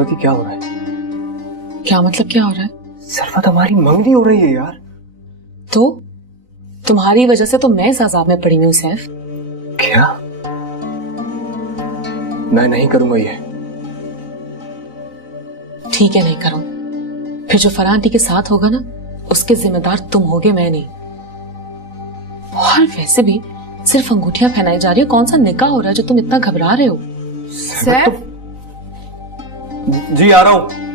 सरवती क्या हो रहा है? क्या मतलब क्या हो रहा है? सरवत हमारी मंगनी हो रही है यार। तो तुम्हारी वजह से तो मैं इस अजाब में पड़ी हूँ सैफ। क्या? मैं नहीं करूंगा ये। ठीक है, नहीं करूं। फिर जो फरहान आंटी के साथ होगा ना, उसके जिम्मेदार तुम होगे, मैं नहीं। और वैसे भी सिर्फ अंगूठियां पहनाई जा रही है, कौन सा निकाह हो रहा है जो तुम इतना घबरा रहे हो? सैफ, जी आ रहा हूं।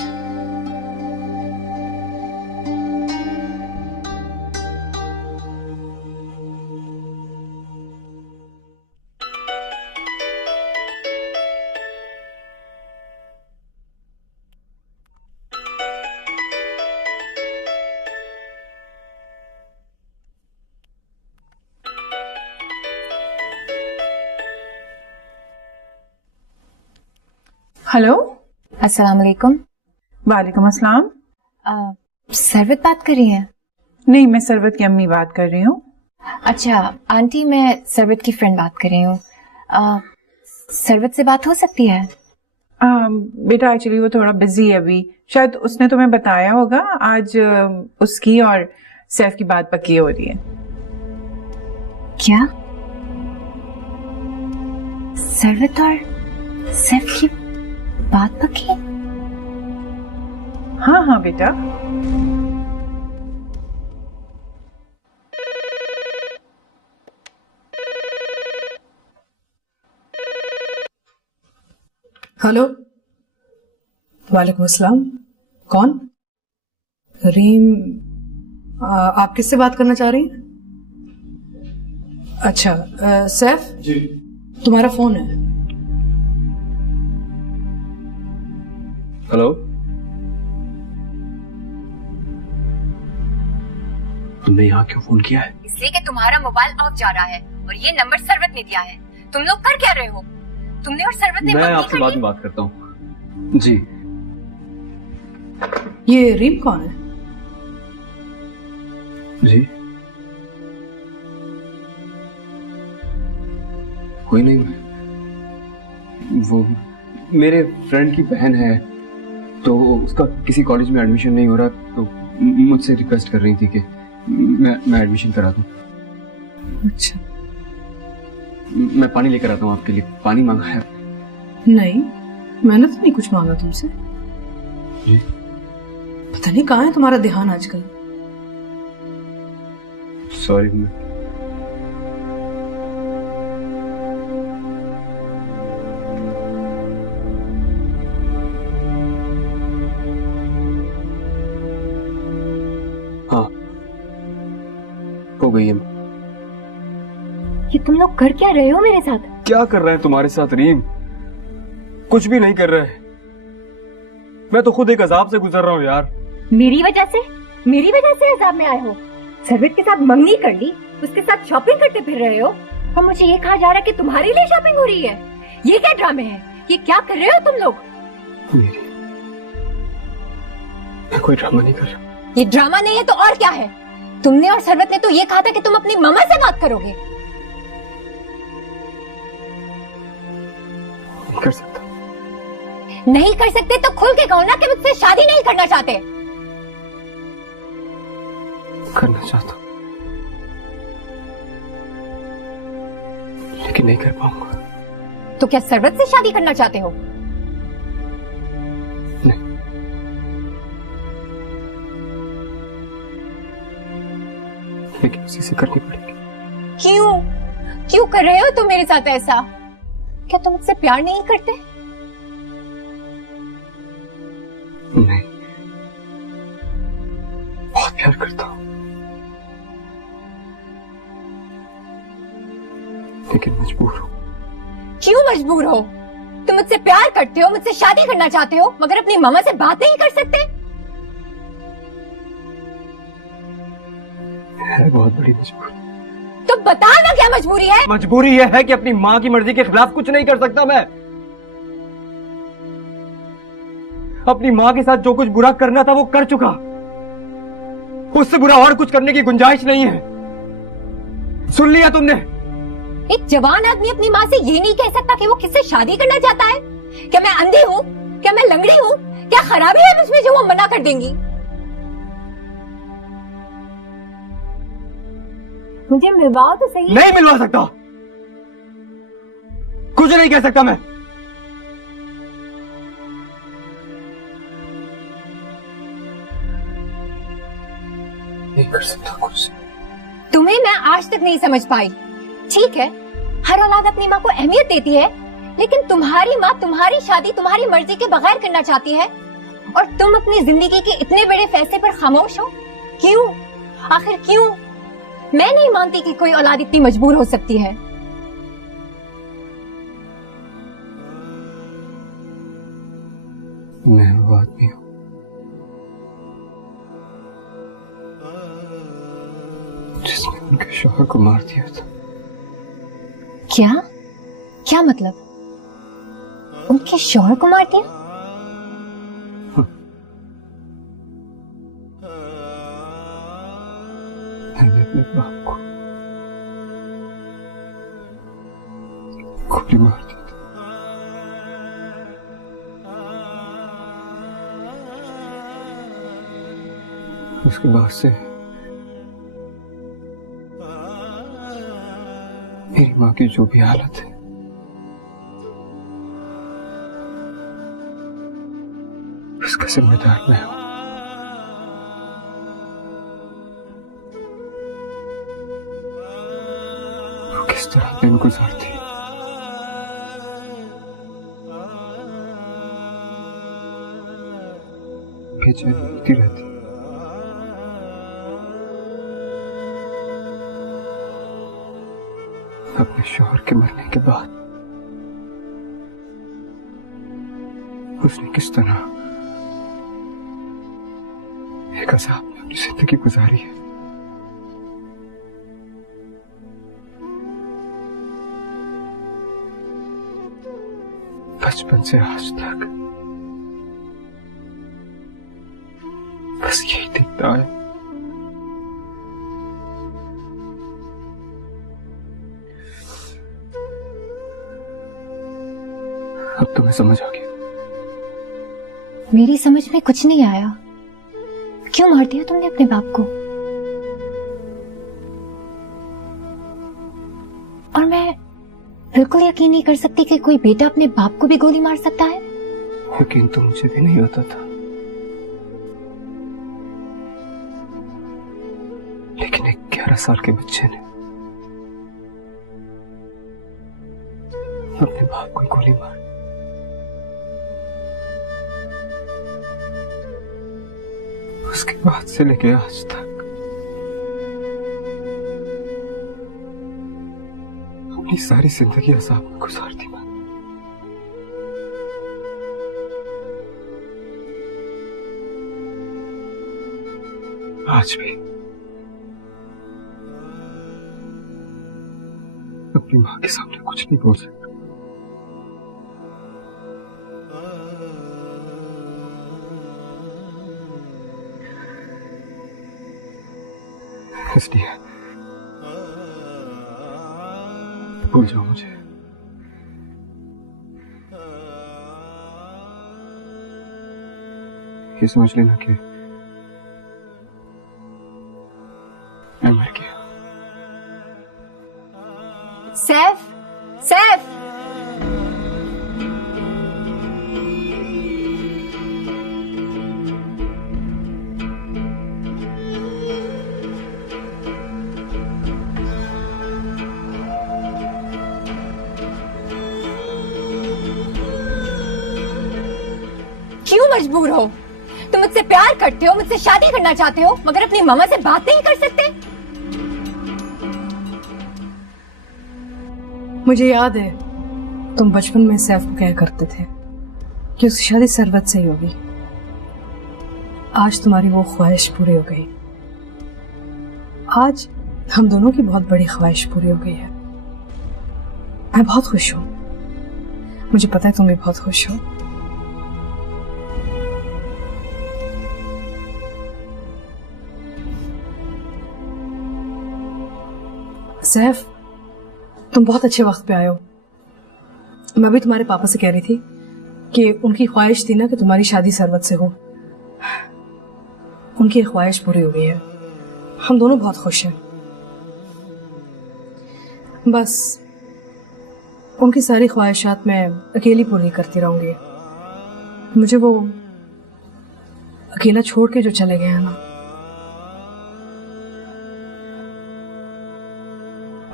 हेलो, अस्सलाम वालेकुम। वालेकुम अस्सलाम। सरवत बात कर रही हैं? नहीं, मैं सरवत की अम्मी बात कर रही हूँ। अच्छा आंटी, मैं सरवत की फ्रेंड बात कर रही हूँ। सरवत से बात हो सकती है? बेटा एक्चुअली वो थोड़ा बिजी है अभी, शायद उसने तुम्हें बताया होगा। आज उसकी और सैफ की बात पक्की हो रही है। क्या? सरवत और सैफ की बात पक्की? हाँ हाँ बेटा। हेलो, वालेकुम अस्सलाम। कौन? रीम, आप किससे बात करना चाह रही हैं? अच्छा, सैफ जी। तुम्हारा फोन है। हेलो, तुमने यहाँ क्यों फोन किया है? इसलिए कि तुम्हारा मोबाइल ऑफ जा रहा है और ये नंबर सरवत ने दिया है। तुम लोग कर क्या रहे हो? तुमने और सरवत ने मैं मंगनी आपसे कर बाद ली? में बात करता हूँ। जी। ये रीम कौन है? जी कोई नहीं, वो मेरे फ्रेंड की बहन है, तो उसका किसी कॉलेज में एडमिशन नहीं हो रहा, तो मुझसे रिक्वेस्ट कर रही थी कि मैं एडमिशन करा दूं। अच्छा, मैं पानी लेकर आता हूँ आपके लिए। पानी मांगा है? नहीं, मैंने तो नहीं कुछ मांगा तुमसे। जी। पता नहीं कहाँ है तुम्हारा ध्यान आजकल। सॉरी। हाँ, हो गई है। ये तुम लोग कर क्या रहे हो मेरे साथ? क्या कर रहे हैं तुम्हारे साथ रीम? कुछ भी नहीं कर रहे। मैं तो खुद एक अजाब से गुजर रहा हूँ यार। मेरी वजह से अजाब में आए हो? सरवत के साथ मंगनी कर ली, उसके साथ शॉपिंग करते फिर रहे हो, और मुझे ये कहा जा रहा है कि तुम्हारे लिए शॉपिंग हो रही है। ये क्या ड्रामे हैं? ये क्या कर रहे हो तुम लोग? मैं कोई ड्रामा नहीं कर रहा। ये ड्रामा नहीं है तो और क्या है? तुमने और सरवत ने तो ये कहा था कि तुम अपनी मम्मा से बात करोगे। नहीं कर सकता। नहीं कर सकते तो खुल के कहो ना कि मुझसे शादी नहीं करना चाहते। करना चाहता हूँ, लेकिन नहीं कर पाऊंगा। तो क्या सरवत से शादी करना चाहते हो? नहीं। लेकिन उसी से करनी पड़ेगी। क्यों कर रहे हो तुम मेरे साथ ऐसा? क्या तुम मुझसे प्यार नहीं करते? नहीं, बहुत प्यार करता हूँ, लेकिन मजबूर हूँ। क्यों मजबूर हो? तुम मुझसे प्यार करते हो, मुझसे शादी करना चाहते हो, मगर अपनी मामा से बात नहीं कर सकते? है बहुत बड़ी मजबूरी। तो बता ना क्या मजबूरी है? मजबूरी यह है कि अपनी माँ की मर्जी के खिलाफ कुछ नहीं कर सकता मैं। अपनी माँ के साथ जो कुछ बुरा करना था वो कर चुका, उससे बुरा और कुछ करने की गुंजाइश नहीं है। सुन लिया तुमने? एक जवान आदमी अपनी माँ से ये नहीं कह सकता कि वो किससे शादी करना चाहता है? क्या मैं अंधी हूँ क्या मैं लंगड़ी हूँ? क्या खराबी है मुझमें जो वो मना कर देंगी? मुझे मिलवाओ तो सही। नहीं मिलवा सकता, कुछ नहीं कह सकता मैं। नहीं कर सकता कुछ। तुम्हें मैं आज तक नहीं समझ पाई। ठीक है, हर औलाद अपनी माँ को अहमियत देती है, लेकिन तुम्हारी माँ तुम्हारी शादी तुम्हारी मर्जी के बगैर करना चाहती है और तुम अपनी जिंदगी के इतने बड़े फैसले पर खामोश हो। क्यों? आखिर क्यों? मैं नहीं मानती कि कोई औलाद इतनी मजबूर हो सकती है। मैं वो आदमी हूं जिसने उनके शौहर को मार दिया था। क्या? क्या मतलब? उनके शौहर को मार दिया? मैंने अपने बाप को गोली मार दी थी। उसके बाद से मेरी माँ की जो भी हालत है, उसका जिम्मेदार मैं हूं। वो किस तरह दिन गुजारती, बेचैन होती रहती, अपने शौहर के मरने के बाद उसने किस तरह एक अज़ाब में अपनी जिंदगी गुजारी है। बचपन से आज तक बस यही दिखता है। अब तुम्हें समझ आ गया। मेरी समझ में कुछ नहीं आया। क्यों मार दिया तुमने अपने बाप को? और मैं बिल्कुल यकीन नहीं कर सकती कि कोई बेटा अपने बाप को भी गोली मार सकता है। यकीन तो मुझे भी नहीं होता था, लेकिन एक 11 साल के बच्चे ने अपने बाप को गोली मार। उसके बाद से लेके आज तक अपनी सारी जिंदगी अज़ाब में गुजार दी मैं। आज भी अपनी मां के सामने कुछ नहीं बोल सकता, इसलिए भूल जाओ मुझे। ये समझ लेना कि मैं मर गया। सैफ, सैफ, क्यों मजबूर हो? तुम मुझसे प्यार करते हो, मुझसे शादी करना चाहते हो, मगर अपनी मामा से बात नहीं कर सकते। मुझे याद है तुम बचपन में सैफ को कहा करते थे कि उसकी शादी सरवत से ही होगी। आज तुम्हारी वो ख्वाहिश पूरी हो गई। आज हम दोनों की बहुत बड़ी ख्वाहिश पूरी हो गई है। मैं बहुत खुश हूं। मुझे पता है तुम भी बहुत खुश हो। सैफ, तुम बहुत अच्छे वक्त पे आए हो। मैं भी तुम्हारे पापा से कह रही थी कि उनकी ख्वाहिश थी ना कि तुम्हारी शादी सरवत से हो। उनकी ख्वाहिश पूरी हो गई है, हम दोनों बहुत खुश हैं। बस उनकी सारी ख्वाहिशात मैं अकेली पूरी करती रहूंगी। मुझे वो अकेला छोड़ के जो चले गए हैं ना,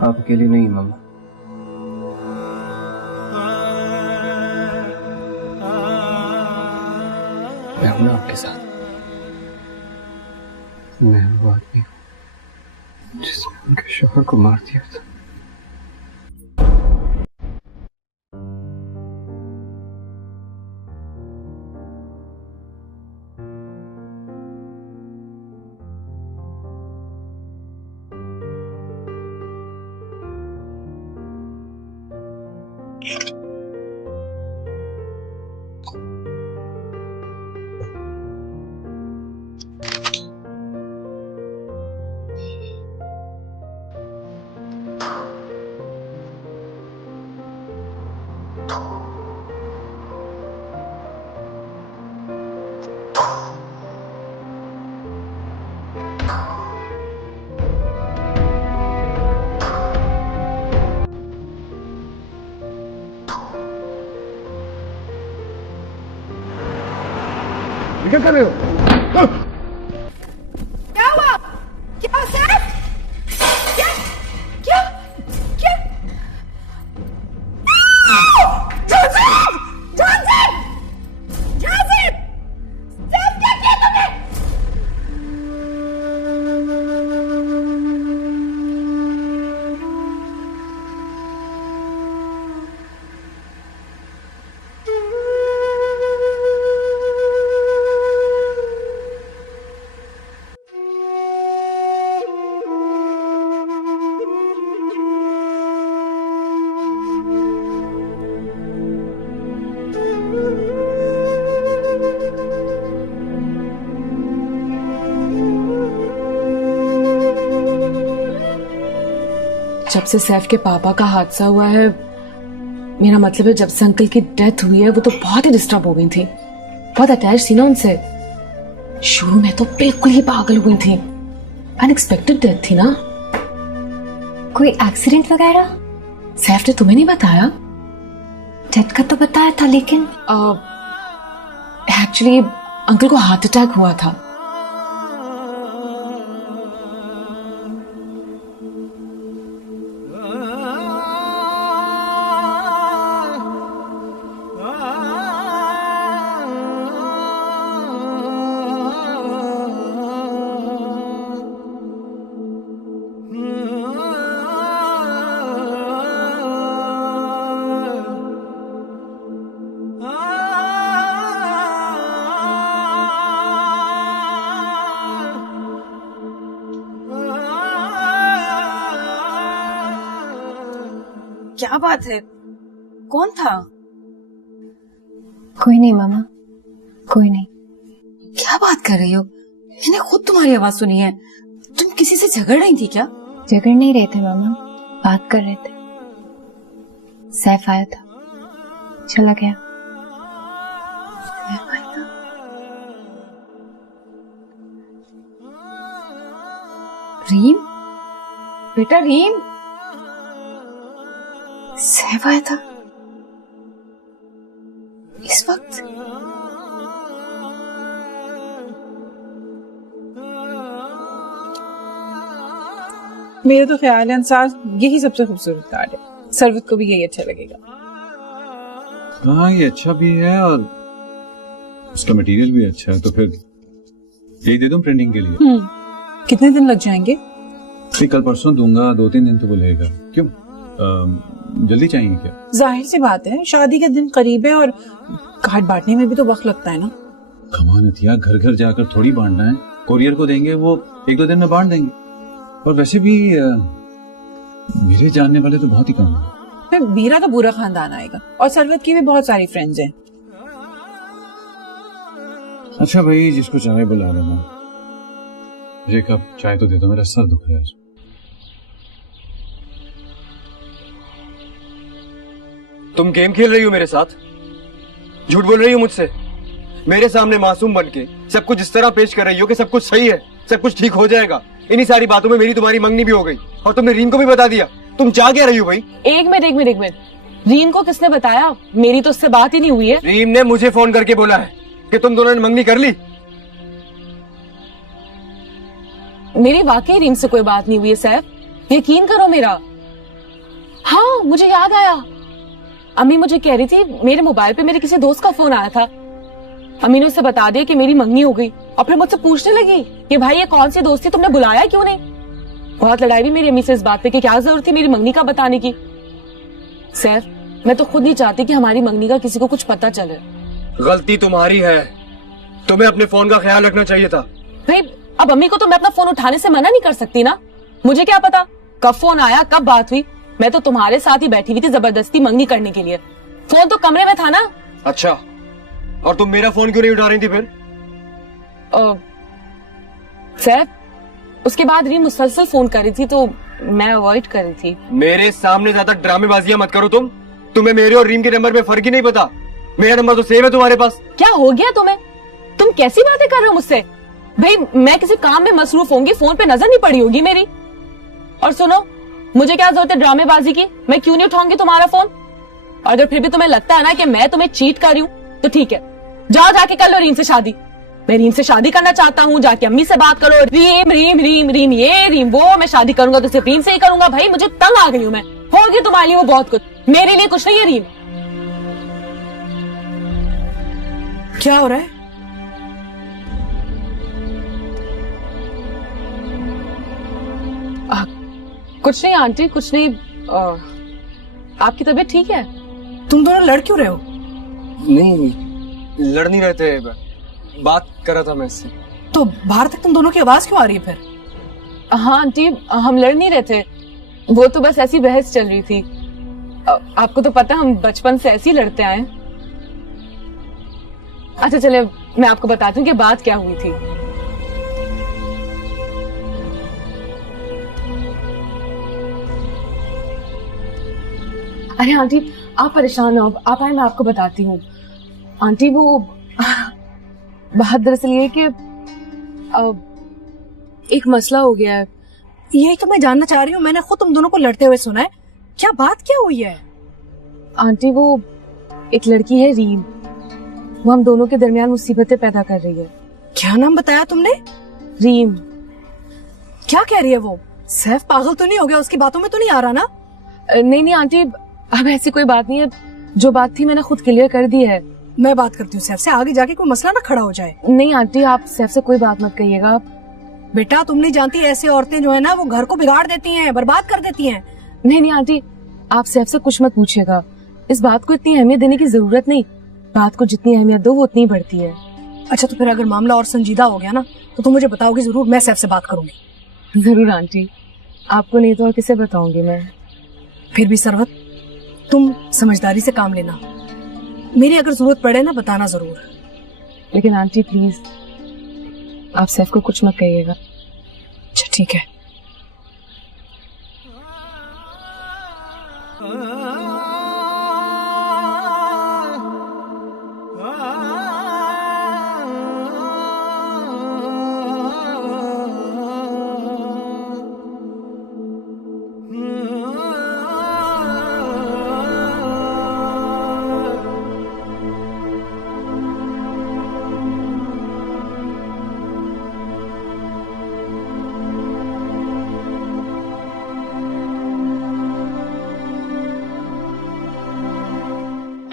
आप अकेली नहीं मामा। मैं हूं ना आपके साथ। मैं वो आदमी जिसने उनके शौहर को मार दिया था। क्या कर रहे हो? क्या हुआ? क्या सैफ? क्या क्या क्या? जोसेफ! जोसेफ! जोसेफ! सैफ, क्या किया तुमने? जब से सैफ के पापा का हादसा हुआ है, मेरा मतलब है जब से अंकल की डेथ हुई है, वो तो बहुत ही डिस्टर्ब हो गई थी, बहुत अटैच थी ना उनसे। शुरू में तो बिल्कुल ही पागल हुई थी। अनएक्सपेक्टेड डेथ थी ना। कोई एक्सीडेंट वगैरह? सैफ ने तुम्हें नहीं बताया? डेथ का तो बताया था, लेकिन एक्चुअली अंकल को हार्ट अटैक हुआ था। क्या बात है? कौन था? कोई नहीं मामा, कोई नहीं। क्या बात कर रही हो? मैंने खुद तुम्हारी आवाज सुनी है। तुम किसी से झगड़ रही थी क्या? झगड़ नहीं रहे थे मामा, बात कर रहे थे। सैफ आया था, चला गया। सैफ आया था? रीम, बेटा रीम, सैफ आया था इस वक्त? मेरा तो ख्याल है अंसार, यही सबसे खूबसूरत कार्ड है। सरवत को भी यही अच्छा लगेगा। हाँ, ये अच्छा भी है और उसका मटेरियल भी अच्छा है, तो फिर यही दे दूं प्रिंटिंग के लिए। कितने दिन लग जाएंगे? फिर कल परसों दूंगा, 2-3 दिन तो वो लगेगा। क्यों, जल्दी चाहिए क्या? जाहिर सी बात है, शादी के दिन करीब है और कार्ड बांटने में भी तो वक्त लगता है ना। कमान अतिया, घर घर जाकर थोड़ी बांटना है। कोरियर को देंगे, वो 1-2 दिन में बांट देंगे। और वैसे भी मेरे जानने वाले तो बहुत ही कम हैं। मेरा तो पूरा खानदान आएगा और सरवत की भी बहुत सारी फ्रेंड्स हैं। अच्छा भाई, जिसको चाहे बुला लेना। मुझे एक कप चाय तो दे दो, मेरा सर दुख रहा है। तुम गेम खेल रही हो मेरे साथ? झूठ बोल रही हो मुझसे? मेरे सामने मासूम बनके सब कुछ इस तरह पेश कर रही हो कि सब कुछ सही है, सब कुछ ठीक हो जाएगा। इन्हीं सारी बातों में मेरी तुम्हारी मंगनी भी हो गई और तुमने रीम को भी बता दिया। तुम चाह क्या रही हो भाई? एक मिनट, रीम को किसने बताया? मेरी तो उससे बात ही नहीं हुई है। रीम ने मुझे फोन करके बोला है कि तुम दोनों ने मंगनी कर ली। मेरी वाकई रीम से कोई बात नहीं हुई है सैफ, यकीन करो मेरा। हाँ, मुझे याद आया, अम्मी मुझे कह रही थी मेरे मोबाइल पे मेरे किसी दोस्त का फोन आया था। अम्मी ने उससे बता दिया कि मेरी मंगनी हो गई और फिर मुझसे पूछने लगी कि भाई ये कौन सी दोस्ती, तुमने बुलाया क्यों नहीं? बहुत लड़ाई भी मेरी अम्मी से इस बात पे कि क्या जरूरत थी मेरी मंगनी का बताने की। सैफ, मैं तो खुद नहीं चाहती कि हमारी मंगनी का किसी को कुछ पता चले। गलती तुम्हारी है, तुम्हें अपने फोन का ख्याल रखना चाहिए था। भाई अब अम्मी को तो मैं अपना फोन उठाने से मना नहीं कर सकती ना। मुझे क्या पता कब फोन आया, कब बात हुई। मैं तो तुम्हारे साथ ही बैठी हुई थी जबरदस्ती मंगनी करने के लिए। फोन तो कमरे में था ना। अच्छा, और तुम मेरा फोन क्यों नहीं उठा रही थी फिर? सैफ, उसके बाद रीम मुसलसल फोन कर रही थी तो मैं अवॉइड कर रही थी। मेरे सामने ज्यादा ड्रामेबाजियां मत करो तुम। तुम्हें मेरे और रीम के नंबर में फर्क ही नहीं पता। मेरा नंबर तो सेव है तुम्हारे पास। क्या हो गया तुम्हें? तुम कैसी बातें कर रहे हो मुझसे? भाई मैं किसी काम में मसरूफ होंगी, फोन पे नजर नहीं पड़ी होगी मेरी। और सुनो, मुझे क्या जरूरत है ड्रामेबाजी की? मैं क्यों नहीं उठाऊंगी तुम्हारा फोन? और अगर फिर भी तुम्हें लगता है ना कि मैं तुम्हें चीट कर रही हूँ तो ठीक है, जाओ जाके कर लो रीम से शादी। मैं रीम से शादी करना चाहता हूँ, जाके अम्मी से बात करो। रीम रीम रीम रीम ये रीम वो, मैं शादी करूंगा तो सिर्फ रीम से ही करूंगा। भाई मुझे तंग आ गई हूँ मैं। होगी तुम्हारे लिए वो बहुत कुछ, मेरे लिए कुछ नहीं है रीम। क्या हो रहा है? कुछ नहीं आंटी, कुछ नहीं। आपकी तबीयत ठीक है? तुम दोनों लड़ क्यों रहे हो? नहीं, लड़ नहीं रहे थे, बात कर रहा था मैं इससे। तो बाहर तक तुम दोनों की आवाज क्यों आ रही है फिर? हाँ आंटी, हम लड़ नहीं रहे थे, वो तो बस ऐसी बहस चल रही थी। आपको तो पता हम बचपन से ऐसे ही लड़ते आए। अच्छा चले, मैं आपको बताती हूँ कि बात क्या हुई थी। अरे आंटी, आप परेशान हो, आप आए, मैं आपको बताती हूँ। आंटी वो बात दरअसल ये कि एक मसला हो गया है। यही तो मैं जानना चाह रही हूँ। मैंने खुद तुम दोनों को लड़ते हुए सुना है। क्या बात क्या हुई है? आंटी वो एक लड़की है रीम, वो हम दोनों के दरमियान मुसीबतें पैदा कर रही है। क्या नाम बताया तुमने? रीम। क्या कह रही है वो? सैफ पागल तो नहीं हो गया? उसकी बातों में तो नहीं आ रहा ना? नहीं नहीं आंटी, अब ऐसी कोई बात नहीं है। जो बात थी मैंने खुद क्लियर कर दी है। मैं बात करती हूँ सैफ से, आगे जाके कोई मसला ना खड़ा हो जाए। नहीं आंटी, आप सैफ से कोई बात मत कहिएगा। बेटा तुम नहीं जानती, ऐसी औरतें जो है ना वो घर को बिगाड़ देती हैं, बर्बाद कर देती हैं। नहीं नहीं आंटी, आप सैफ से कुछ मत पूछिएगा। इस बात को इतनी अहमियत देने की जरूरत नहीं। बात को जितनी अहमियत दो वो उतनी बढ़ती है। अच्छा तो फिर अगर मामला और संजीदा हो गया ना तो तुम मुझे बताओगी जरूर, मैं सैफ से बात करूंगी। जरूर आंटी, आपको नहीं तो और किसे बताऊंगी मैं। फिर भी सरवत, तुम समझदारी से काम लेना। मेरी अगर जरूरत पड़े ना बताना जरूर। लेकिन आंटी प्लीज, आप सैफ को कुछ मत कहिएगा। अच्छा ठीक है।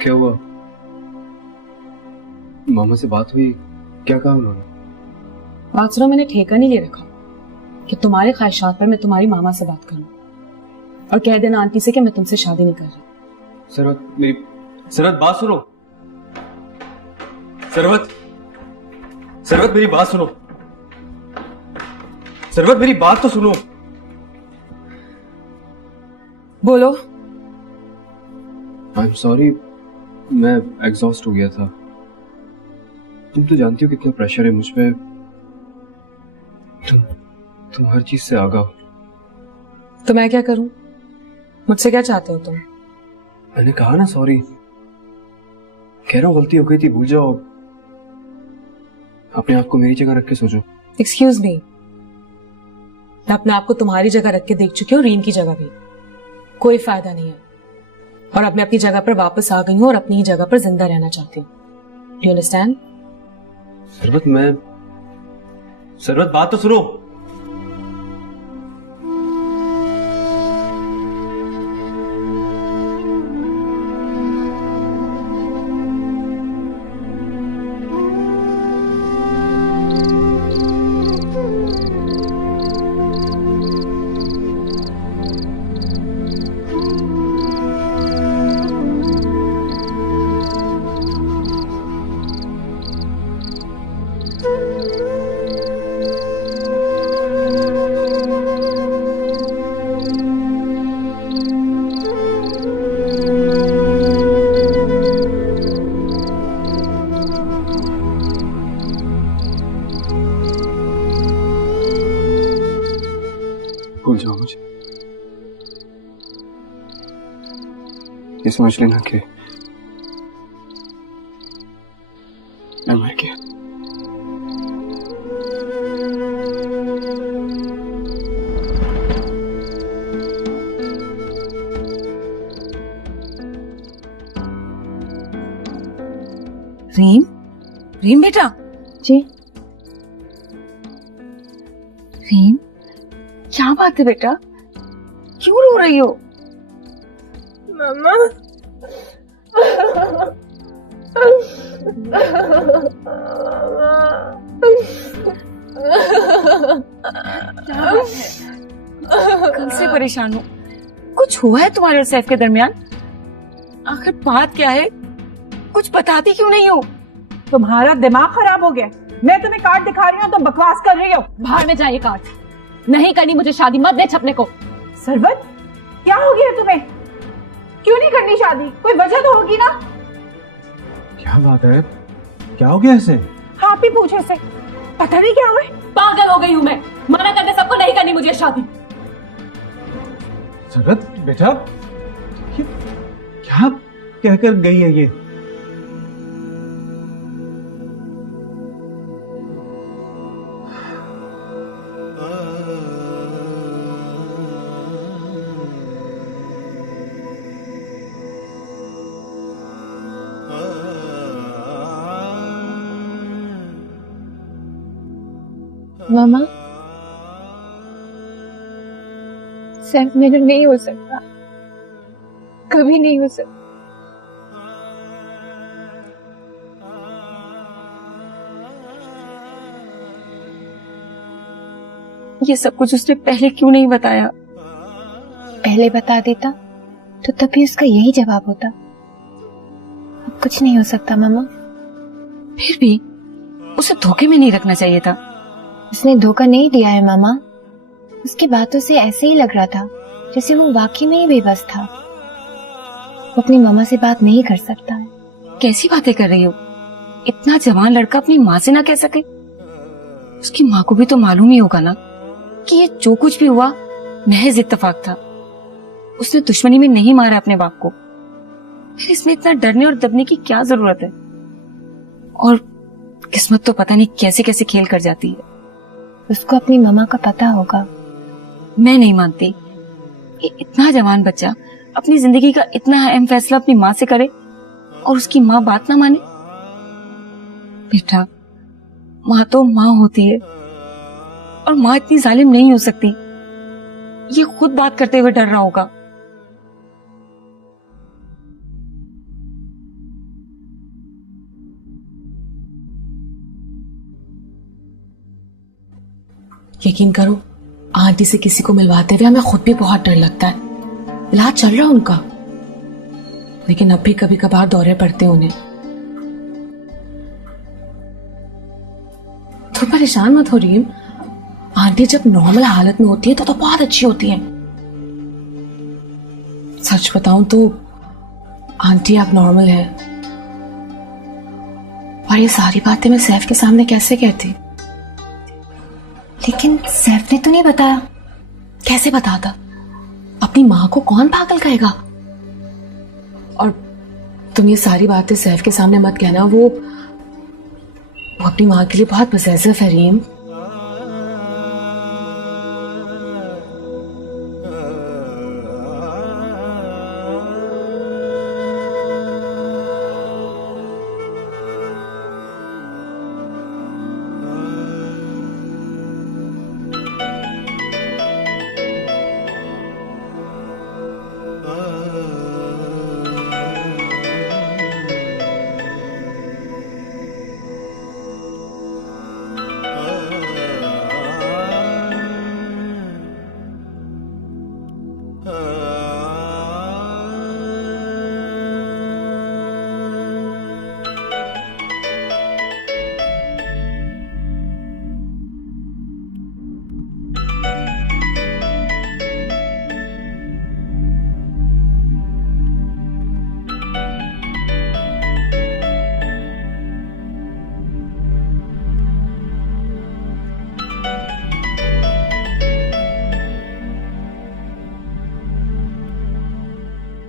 क्या हुआ? मामा से बात हुई? क्या कहा उन्होंने? बात सुनो, मैंने ठेका नहीं ले रखा कि तुम्हारे ख्वाहिशात पर मैं तुम्हारी मामा से बात करूं और कह देना आंटी से कि मैं तुमसे शादी नहीं कर रही। सरवत बात सुनो। सरवत मेरी बात सुनो। सरवत मेरी बात तो सुनो। बोलो। आई एम सॉरी, मैं एग्जॉस्ट हो गया था। तुम तो जानती हो कितना प्रेशर है मुझ पे। तुम हर चीज से आगा हो। तो मैं क्या करूं? मुझसे क्या चाहते हो तुम? मैंने कहा ना सॉरी। कह रहा हूँ गलती हो गई थी, भूल जाओ। अपने आप को मेरी जगह रख के सोचो। एक्सक्यूज मी, मैं अपने आप को तुम्हारी जगह रख के देख चुकी हूँ, रीम की जगह भी। कोई फायदा नहीं है। और अब मैं अपनी जगह पर वापस आ गई हूँ और अपनी ही जगह पर जिंदा रहना चाहती हूँ। Do you understand? सरवत बात तो सुनो। भूल जाओ मुझे। ये समझ लेना कि मैं मर गया। रीम, रीम बेटा। जी रीम, क्या बात है बेटा, क्यों रो रही हो? मम्मा, कल से परेशान हो। कुछ हुआ है तुम्हारे और सैफ के दरमियान? आखिर बात क्या है? कुछ बताती क्यों नहीं हो? तुम्हारा दिमाग खराब हो गया। मैं तुम्हें कार्ड दिखा रही हूँ तो बकवास कर रही हो। बाहर में जाइए कार्ड। नहीं करनी मुझे शादी, मत दे छपने को। सरवत, क्या हो गया तुम्हें? क्यों नहीं करनी शादी? कोई वजह तो होगी ना? क्या बात है, क्या हो गया इसे? आप ही पूछे से, पता नहीं क्या हुआ। पागल हो गई हूँ मैं, मना करने सबको नहीं करनी मुझे शादी। सरवत बेटा, ये क्या कहकर गई है ये? मामा, सैफ मेरा नहीं हो सकता, कभी नहीं हो सकता। ये सब कुछ उसने पहले क्यों नहीं बताया? पहले बता देता तो तभी उसका यही जवाब होता। अब कुछ नहीं हो सकता मामा। फिर भी उसे धोखे में नहीं रखना चाहिए था। उसने धोखा नहीं दिया है मामा। उसकी बातों से ऐसे ही लग रहा था जैसे वो वाकई में ही बेबस था। वो अपनी मामा से बात नहीं कर सकता है। कैसी बातें कर रही हो? इतना जवान लड़का अपनी माँ से ना कह सके? उसकी माँ को भी तो मालूम ही होगा ना कि ये जो कुछ भी हुआ महज इत्तेफाक था। उसने दुश्मनी में नहीं मारा अपने बाप को। फिर इसमें इतना डरने और दबने की क्या जरूरत है? और किस्मत तो पता नहीं कैसे कैसे खेल कर जाती है। उसको अपनी मामा का पता होगा। मैं नहीं मानती कि इतना जवान बच्चा अपनी जिंदगी का इतना अहम फैसला अपनी माँ से करे और उसकी माँ बात ना माने। बेटा, माँ तो माँ होती है और माँ इतनी जालिम नहीं हो सकती। ये खुद बात करते हुए डर रहा होगा। यकीन करो, आंटी से किसी को मिलवाते हुए हमें खुद भी बहुत डर लगता है। इलाज चल रहा उनका, लेकिन अब भी कभी कभार दौरे पड़ते उन्हें। तो परेशान मत हो रीम, आंटी जब नॉर्मल हालत में होती है तो बहुत अच्छी होती है। सच बताऊं तो आंटी आप नॉर्मल है, और ये सारी बातें मैं सैफ के सामने कैसे कहती? लेकिन सैफ ने तो नहीं बताया। कैसे बताता? अपनी माँ को कौन पागल कहेगा? और तुम ये सारी बातें सैफ के सामने मत कहना, वो अपनी माँ के लिए बहुत पजेसिव है रीम।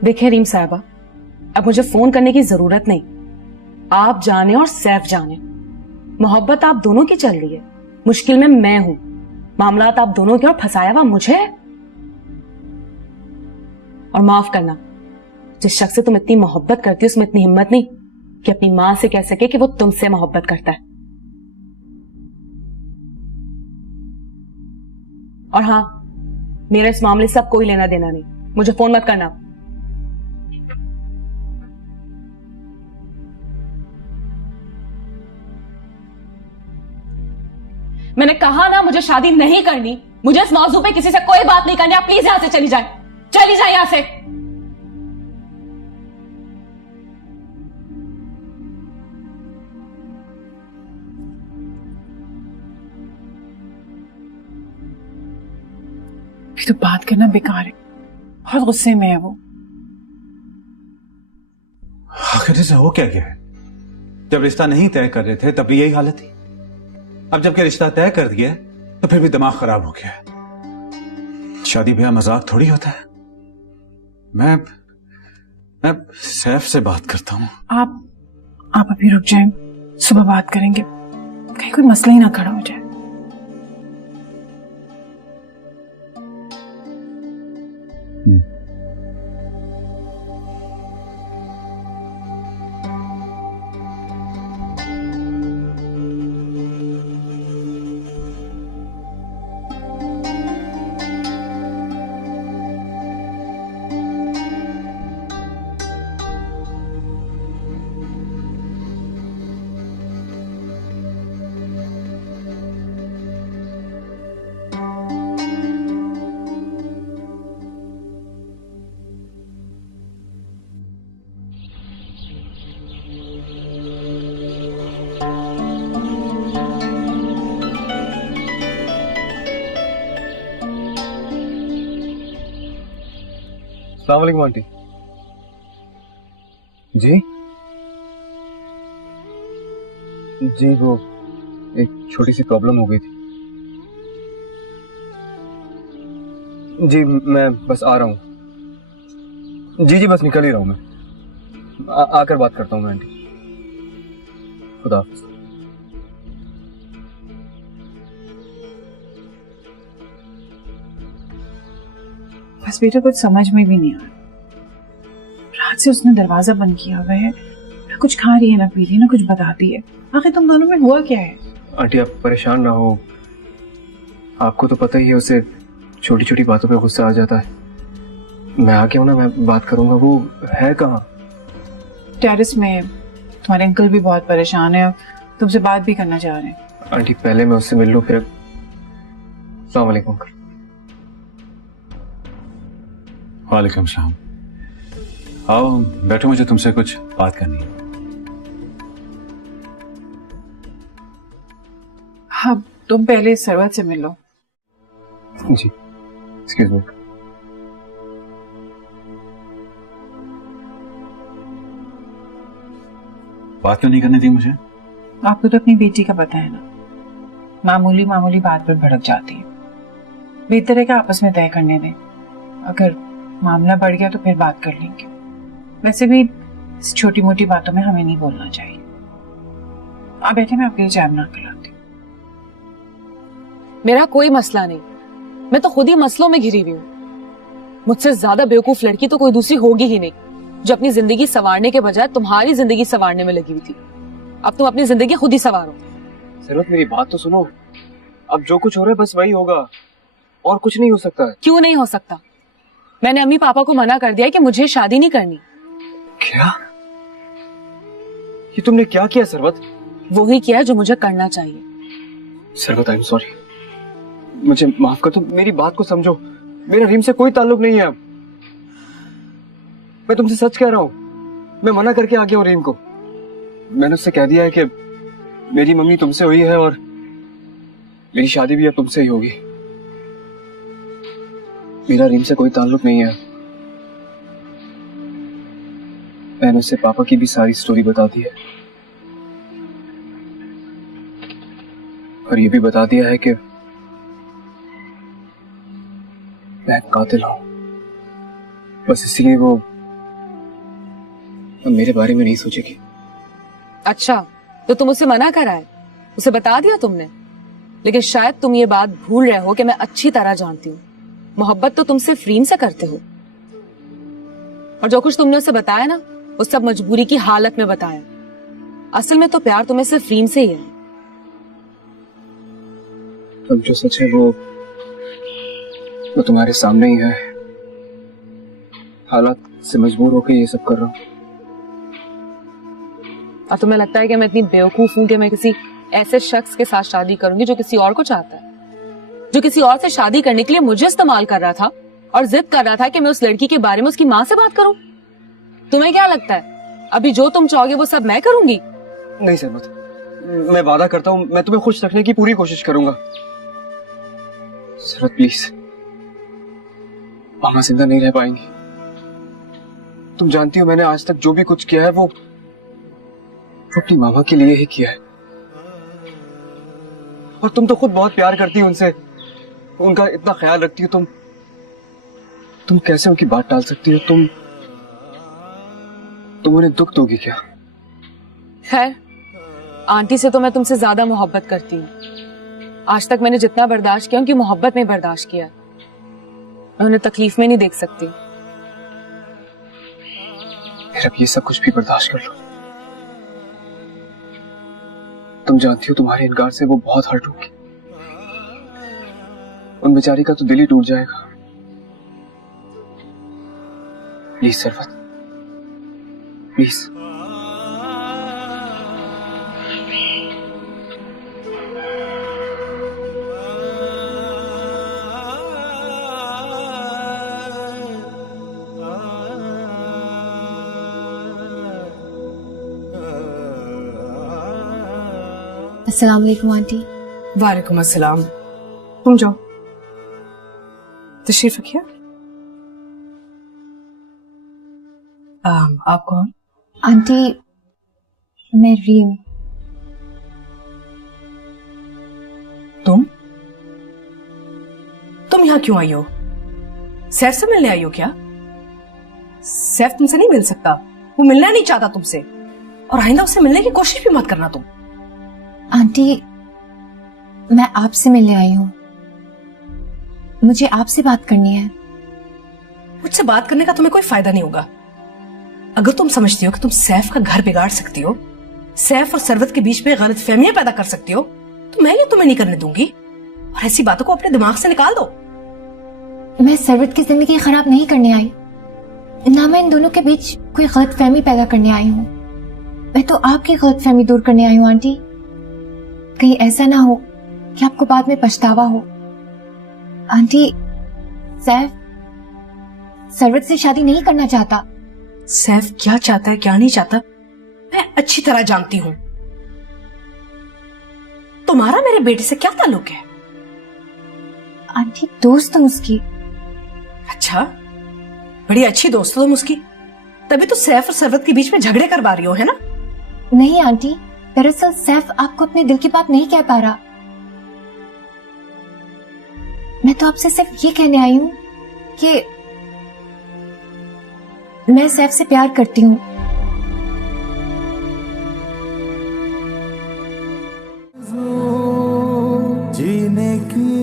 देखिए रीम साहबा, अब मुझे फोन करने की जरूरत नहीं। आप जाने और सैफ जाने, मोहब्बत आप दोनों की चल रही है, मुश्किल में मैं हूं, मामलात आप दोनों के और फंसाया हुआ मुझे है। और माफ करना, जिस शख्स से तुम इतनी मोहब्बत करती हो उसमें इतनी हिम्मत नहीं कि अपनी मां से कह सके कि वो तुमसे मोहब्बत करता है। और हां, मेरा इस मामले से अब कोई लेना देना नहीं, मुझे फोन मत करना। मैंने कहा ना, मुझे शादी नहीं करनी, मुझे इस मौजू पे किसी से कोई बात नहीं करनी। आप प्लीज यहां से चली जाए, चली जाए यहां से। तो बात करना बेकार है, बहुत गुस्से में है वो। आखिर से हो क्या गया है? जब रिश्ता नहीं तय कर रहे थे तब भी यही हालत थी। अब जबकि रिश्ता तय कर दिया तो फिर भी दिमाग खराब हो गया है। शादी ब्याह मजाक थोड़ी होता है। मैं सैफ से बात करता हूँ। आप अभी रुक जाएं, सुबह बात करेंगे, कहीं कोई मसला ही ना खड़ा हो जाए। अस्सलाम वालेकुम आंटी जी। जी वो एक छोटी सी प्रॉब्लम हो गई थी जी, मैं बस आ रहा हूँ। जी बस निकल ही रहा हूँ मैं। आकर बात करता हूँ मैं आंटी। खुदा हाफिज़। बस बेटा कुछ समझ में भी नहीं आ रहा। रात से उसने दरवाजा बंद किया हुआ है, ना कुछ खा रही है ना पी रही है ना कुछ बताती है। आखिर तुम दोनों में हुआ क्या है? आंटी आप परेशान ना हो, आपको तो पता ही है उसे छोटी छोटी बातों पे गुस्सा आ जाता है। मैं आ गया हूं ना, मैं बात करूंगा। वो है कहाँ? टेरेस में। तुम्हारे अंकल भी बहुत परेशान है, तुमसे बात भी करना चाह रहे हैं। आंटी पहले मैं उससे मिल लूं फिर। अस्सलाम वालेकुम अंकल। वालेकुम सलाम। आओ बैठो, मुझे तुमसे कुछ बात करनी है। हाँ, तुम पहले सरवत से मिलो। जी एक्सक्यूज मी। बात क्यों नहीं करने दी मुझे? आपको तो अपनी बेटी का पता है ना, मामूली मामूली बात पर भड़क जाती है। बेहतर है कि आपस में तय करने दें, अगर मामला बढ़ गया तो फिर बात कर लेंगे। वैसे भी इस छोटी मोटी बातों में हमें नहीं बोलना चाहिए। आप बैठे, मैं आपके लिए चाय बना के लाती हूँ। मेरा कोई मसला नहीं, मैं तो खुद ही मसलों में घिरी हुई हूँ। मुझसे ज्यादा बेवकूफ लड़की तो कोई दूसरी होगी ही नहीं, जो अपनी जिंदगी संवारने के बजाय तुम्हारी जिंदगी संवारने में लगी हुई थी। अब तुम अपनी जिंदगी खुद ही संवारो। सरवत मेरी बात तो सुनो, अब जो कुछ हो रहा है बस वही होगा, और कुछ नहीं हो सकता है। क्यों नहीं हो सकता? मैंने अम्मी पापा को मना कर दिया कि मुझे शादी नहीं करनी। क्या? ये तुमने क्या किया सरवत? वो ही किया जो मुझे करना चाहिए। सरवत आई एम सॉरी, मुझे माफ कर दो, मेरी बात को समझो। मेरा रीम से कोई ताल्लुक नहीं है अब। मैं तुमसे सच कह रहा हूं, मैं मना करके आ गया हूं रीम को। मैंने उससे कह दिया है कि मेरी मम्मी तुमसे हुई है और मेरी शादी भी अब तुमसे ही होगी। मेरा रीम से कोई ताल्लुक नहीं है। मैंने उससे पापा की भी सारी स्टोरी बता दी है और ये भी बता दिया है कि मैं कातिल हूं। बस इसलिए वो अब मेरे बारे में नहीं सोचेगी। अच्छा, तो तुम उसे मना कराए, उसे बता दिया तुमने। लेकिन शायद तुम ये बात भूल रहे हो कि मैं अच्छी तरह जानती हूँ, मोहब्बत तो तुम सिर्फ रीम से करते हो। और जो कुछ तुमने उसे बताया ना, वो सब मजबूरी की हालत में बताया। असल में तो प्यार तुम्हें सिर्फ रीम से ही है। अब जो सच है वो तुम्हारे सामने ही है। हालात से मजबूर होकर ये सब कर रहा हूँ। और तुम्हें लगता है कि मैं इतनी बेवकूफ हूं कि मैं किसी ऐसे शख्स के साथ शादी करूंगी जो किसी और को चाहता है, जो किसी और से शादी करने के लिए मुझे इस्तेमाल कर रहा था और जिद कर रहा था कि मैं उस लड़की के बारे में उसकी माँ से बात करूं? तुम्हें क्या लगता है अभी जो तुम चाहोगे वो सब मैं करूंगी? नहीं सरवत, मैं वादा करता हूँ मैं तुम्हें खुश रखने की पूरी कोशिश करूंगा। सरवत प्लीज, मामा जिंदा नहीं रह पाएंगी। तुम जानती हो मैंने आज तक जो भी कुछ किया है वो अपनी मामा के लिए ही किया है। और तुम तो खुद बहुत प्यार करती हो उनसे, उनका इतना ख्याल रखती हो। तुम कैसे उनकी बात टाल सकती हो? तुम उन्हें दुख दोगी क्या? खैर, आंटी से तो मैं तुमसे ज्यादा मोहब्बत करती हूँ। आज तक मैंने जितना बर्दाश्त किया उनकी मोहब्बत में बर्दाश्त किया। मैं उन्हें तकलीफ में नहीं देख सकती। फिर अब ये सब कुछ भी बर्दाश्त कर लो। तुम जानती हो तुम्हारे इनकार से वो बहुत हर्ट होगी। उन बेचारी का तो दिल ही टूट जाएगा। Please Sarwat, please. अस्सलाम वालेकुम आंटी। वालेकुम अस्सलाम। तुम जाओ, तशरीफ रखिए। आप कौन? आंटी, मैं रीम। तुम यहाँ क्यों आई हो? सैफ से मिलने आई हो क्या? सैफ तुमसे नहीं मिल सकता, वो मिलना नहीं चाहता तुमसे, और आइंदा उससे मिलने की कोशिश भी मत करना तुम। आंटी, मैं आपसे मिलने आई हूँ, मुझे आपसे बात करनी है। मुझसे बात करने का तुम्हें कोई फायदा नहीं होगा। अगर तुम समझती हो कि तुम सैफ का घर बिगाड़ सकती हो, सैफ और सरवत के बीच में गलतफहमियां पैदा कर सकती हो, तो मैं ये तुम्हें नहीं करने दूंगी। और ऐसी बातों को अपने दिमाग से निकाल दो। मैं सरवत की जिंदगी खराब नहीं करने आई, ना मैं इन दोनों के बीच कोई गलतफहमी पैदा करने आई हूँ। मैं तो आपकी गलतफहमी दूर करने आई हूँ आंटी। कहीं ऐसा ना हो कि आपको बाद में पछतावा हो। आंटी, सैफ सरवत से शादी नहीं करना चाहता। सैफ क्या चाहता है क्या नहीं चाहता मैं अच्छी तरह जानती हूँ। तुम्हारा मेरे बेटे से क्या ताल्लुक है? आंटी, दोस्त हूँ उसकी। अच्छा, बड़ी अच्छी दोस्त हो तुम उसकी, तभी तो सैफ और सरवत के बीच में झगड़े करवा रही हो, है ना? नहीं आंटी, दरअसल सैफ आपको अपने दिल की बात नहीं कह पा रहा। मैं तो आपसे सिर्फ ये कहने आई हूँ कि मैं सैफ से प्यार करती हूँ। एक